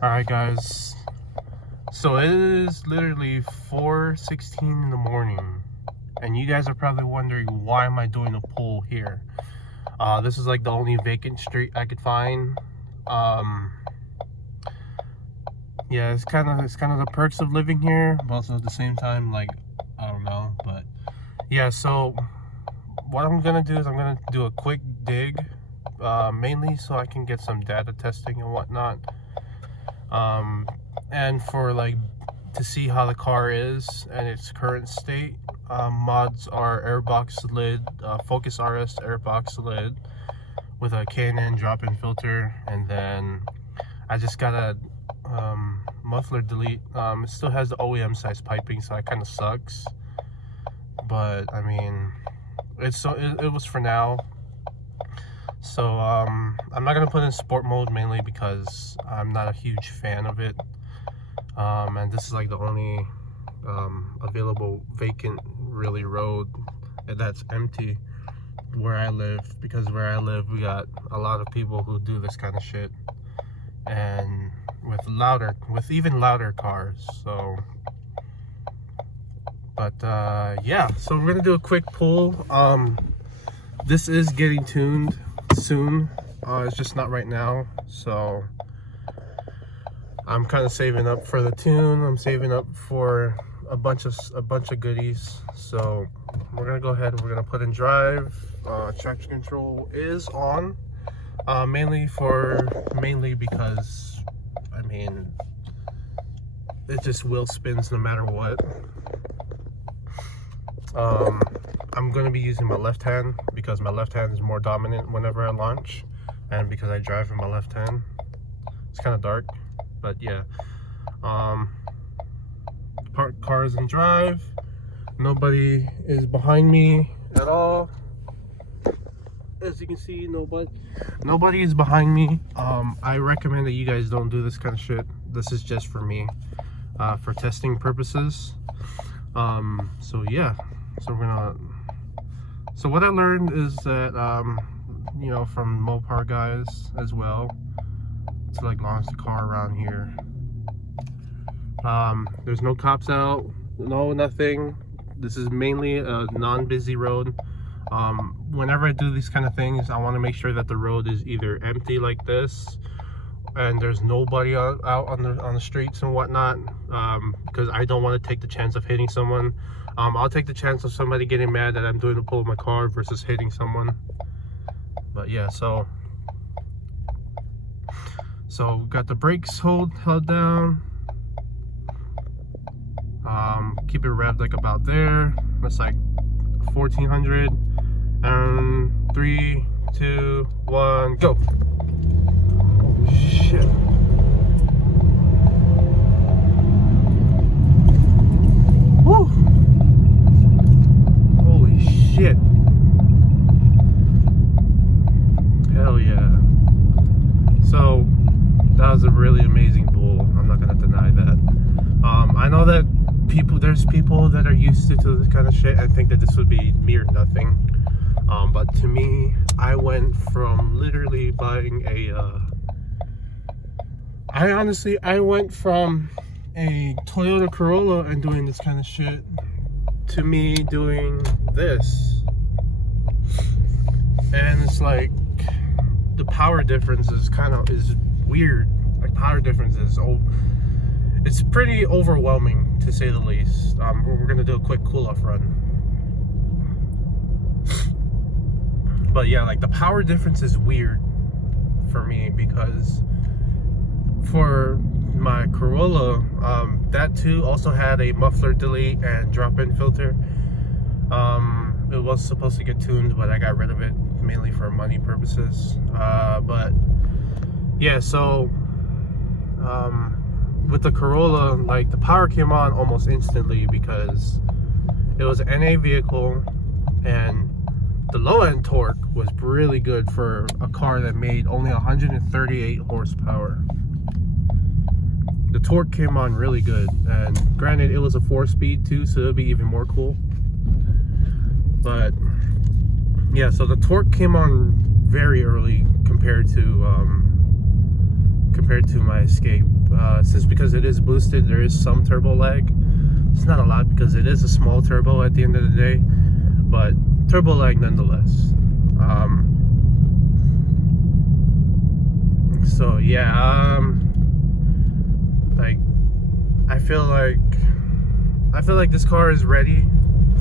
Alright guys, so it is literally 4:16 in the morning, and you guys are probably wondering why am I doing a pull here. This is like the only vacant street I could find. Yeah, it's kind of the perks of living here, but also at the same time, like, I don't know. But yeah, so what I'm gonna do is I'm gonna do a quick dig, mainly so I can get some data testing and whatnot, and for like to see how the car is and its current state. Mods are Airbox Lid, Focus RS Airbox Lid with a K&N Drop In Filter, and then I just got a Muffler Delete. It still has the OEM Size piping, so it kind of sucks, but I mean, it was for now. So I'm not gonna put in sport mode, mainly because I'm not a huge fan of it, and this is like the only available vacant really road that's empty where I live, because where I live we got a lot of people who do this kind of shit, and with even louder cars. So but yeah, so we're gonna do a quick pull. This is getting tuned soon, it's just not right now, so I'm kind of saving up for the tune. I'm saving up for a bunch of goodies. So we're gonna go ahead and we're gonna put in drive. Traction control is on, mainly because I mean, it just wheel spins no matter what. I'm going to be using my left hand because my left hand is more dominant whenever I launch, and because I drive with my left hand. It's kind of dark, but yeah. Parked cars in drive. Nobody is behind me at all. As you can see, nobody is behind me. I recommend that you guys don't do this kind of shit. This is just for me, for testing purposes. So yeah, so what I learned is that you know, from Mopar guys as well, to like launch the car around here, there's no cops out, nothing. This is mainly a non-busy road. Whenever I do these kind of things, I want to make sure that the road is either empty like this and there's nobody out on the streets and whatnot, because I don't want to take the chance of hitting someone. I'll take the chance of somebody getting mad that I'm doing a pull of my car versus hitting someone. But yeah, so got the brakes held down. Keep it revved like about there. That's like 1400. 3, 2, 1, go. Oh shit. Woo! Holy shit. Hell yeah. So that was a really amazing pull. I'm not gonna deny that. I know that there's people that are used to this kind of shit and think that this would be mere nothing. But to me, I went from literally buying I went from a Toyota Corolla and doing this kind of shit to me doing this. And it's like, the power difference is weird. Like, power difference is, it's pretty overwhelming, to say the least. We're gonna do a quick cool-off run. But yeah, like, the power difference is weird for me, because for my Corolla, that too also had a Muffler Delete and drop-in filter. It was supposed to get tuned, but I got rid of it mainly for money purposes. But yeah, so with the Corolla, like, the power came on almost instantly because it was an NA vehicle, and the low end torque was really good for a car that made only 138 horsepower. The torque came on really good, and granted, it was a 4-speed too, so it'll be even more cool. But yeah, so the torque came on very early compared to compared to my Escape. Since because it is boosted, there is some turbo lag. It's not a lot because it is a small turbo at the end of the day, but turbo lag nonetheless. So yeah, like I feel like this car is ready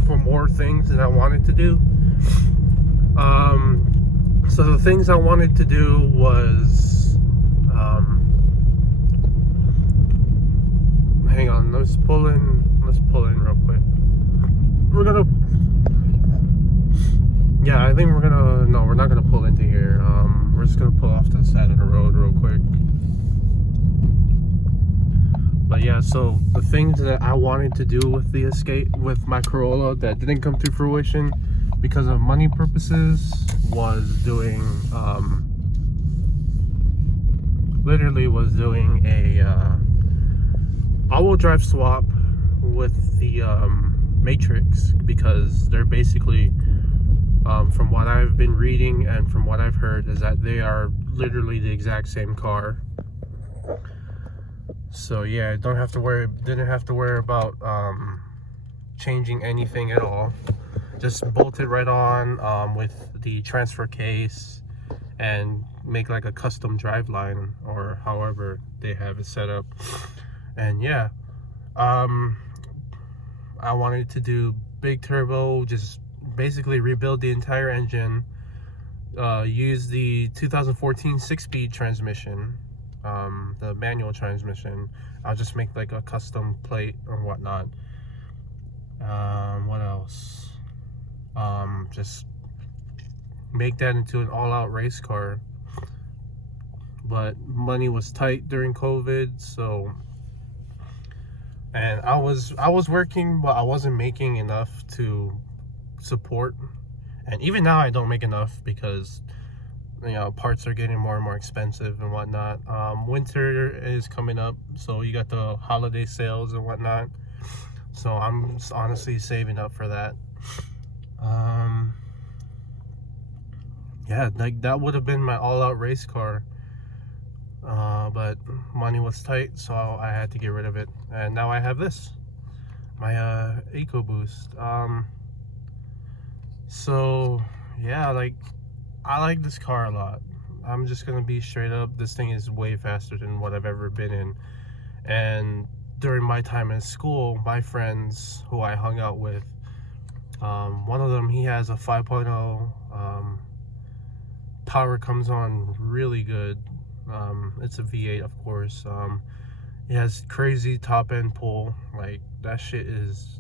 for more things that I wanted to do. So the things I wanted to do was, hang on, let's pull in real quick. I think no, we're not gonna pull into here. We're just gonna pull off to the side of the road real quick. But yeah, so the things that I wanted to do with the Escape, with my Corolla, that didn't come to fruition because of money purposes, was doing a all-wheel drive swap with the Matrix, because they're basically, from what I've been reading and from what I've heard, is that they are literally the exact same car. So yeah, didn't have to worry about changing anything at all. Just bolted right on with the transfer case and make like a custom drive line, or however they have it set up. And yeah, I wanted to do big turbo, just basically rebuild the entire engine, use the 2014 6-speed transmission, the manual transmission. I'll just make like a custom plate or whatnot. What else? Just make that into an all-out race car. But money was tight during COVID, so, and I was working, but I wasn't making enough to support. And even now I don't make enough because, you know, parts are getting more and more expensive and whatnot. Winter is coming up, so you got the holiday sales and whatnot, so I'm honestly saving up for that. Yeah, like that would have been my all-out race car, but money was tight, so I had to get rid of it, and now I have this, my EcoBoost. So yeah, like, I like this car a lot. I'm just gonna be straight up, this thing is way faster than what I've ever been in. And during my time in school, my friends who I hung out with, one of them, he has a 5.0. Power comes on really good. It's a V8, of course. It has crazy top end pull. Like, that shit is,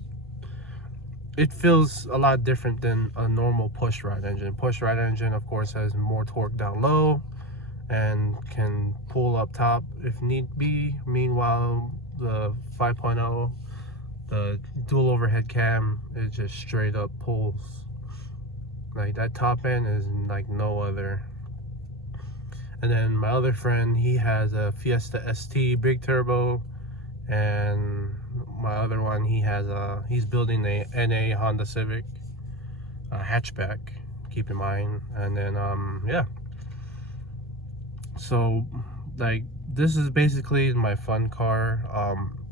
it feels a lot different than a normal push rod engine. Push rod engine, of course, has more torque down low and can pull up top if need be. Meanwhile, the 5.0, the dual overhead cam, it just straight up pulls. Like, that top end is like no other. And then my other friend, he has a Fiesta ST big turbo, and my other one, he's building a NA Honda Civic, a hatchback, keep in mind. And then yeah, so like, this is basically my fun car.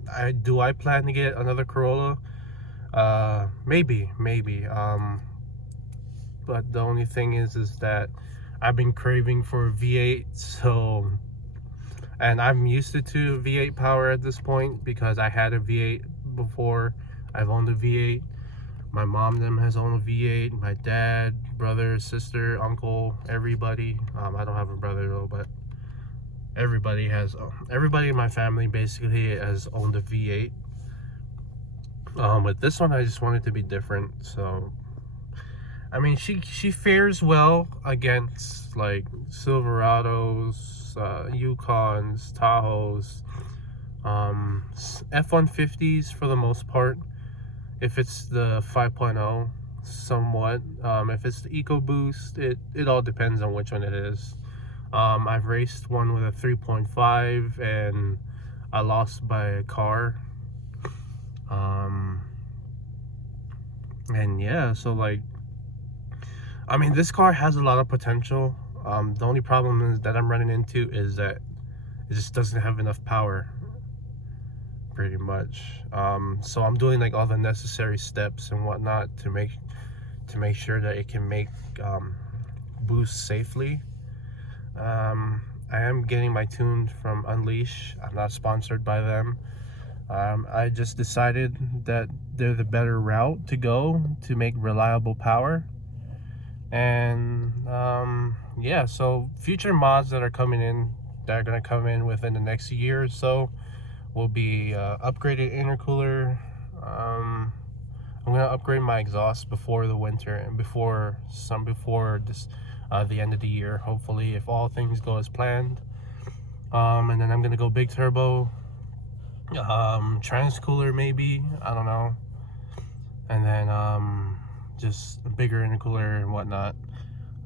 I plan to get another Corolla? Maybe. But the only thing is that I've been craving for a V8, so, and I'm used to V8 power at this point because I had a V8 before. I've owned a V8. My mom them has owned a V8. My dad, brother, sister, uncle, everybody. I don't have a brother though, but everybody in my family basically has owned a V8. With this one, I just wanted to be different. So, I mean, she fares well against like Silverados, Yukons, Tahoes, F-150s for the most part. If it's the 5.0, somewhat. If it's the EcoBoost, it all depends on which one it is. I've raced one with a 3.5 and I lost by a car. And yeah, so like, I mean, this car has a lot of potential. The only problem that I'm running into is that it just doesn't have enough power, pretty much. So I'm doing like all the necessary steps and whatnot to make sure that it can make boost safely. I am getting my tune from Unleash. I'm not sponsored by them. I just decided that they're the better route to go to make reliable power. And yeah, so future mods that are coming in, that are going to come in within the next year or so, will be upgraded intercooler. I'm going to upgrade my exhaust before the winter and before this the end of the year, hopefully, if all things go as planned. And then I'm going to go big turbo, transcooler maybe, I don't know, and then just a bigger intercooler and whatnot.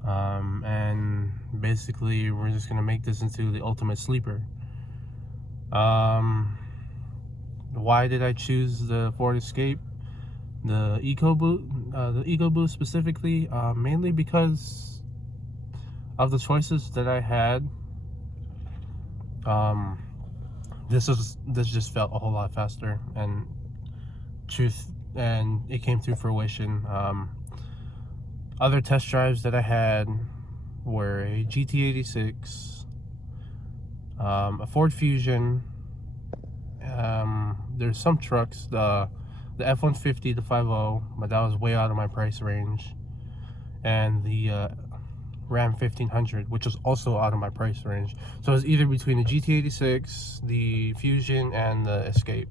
And basically we're just gonna make this into the ultimate sleeper. Why did I choose the Ford Escape, the EcoBoost specifically? Mainly because of the choices that I had. This just felt a whole lot faster, and it came to fruition. Other test drives that I had were a GT86, a Ford Fusion. There's some trucks, the F-150, the 5.0, but that was way out of my price range, and the Ram 1500, which was also out of my price range. So it was either between the GT86, the Fusion, and the Escape.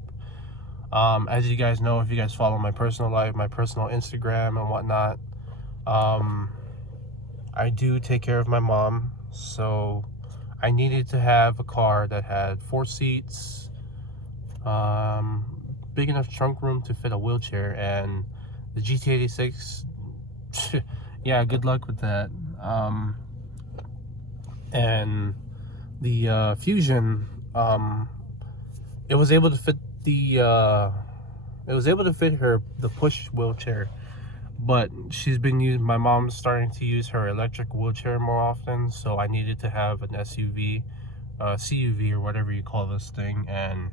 As you guys know, if you guys follow my personal life, my personal Instagram and whatnot, I do take care of my mom, so I needed to have a car that had 4 seats, big enough trunk room to fit a wheelchair, and the GT86, yeah, good luck with that. And the Fusion, it was able to fit the push wheelchair, but my mom's starting to use her electric wheelchair more often, so I needed to have an SUV, CUV, or whatever you call this thing, and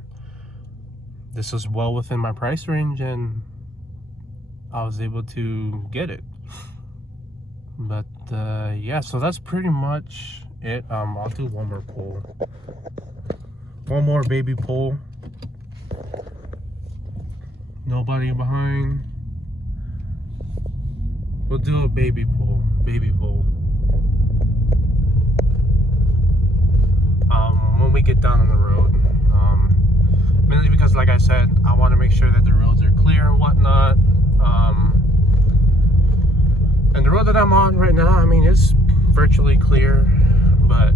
this was well within my price range, and I was able to get it. But yeah, so that's pretty much it. I'll do one more pull, one more baby pull. Nobody behind. We'll do a baby pull. When we get down on the road. Mainly because, like I said, I want to make sure that the roads are clear and whatnot. And the road that I'm on right now, I mean, it's virtually clear, but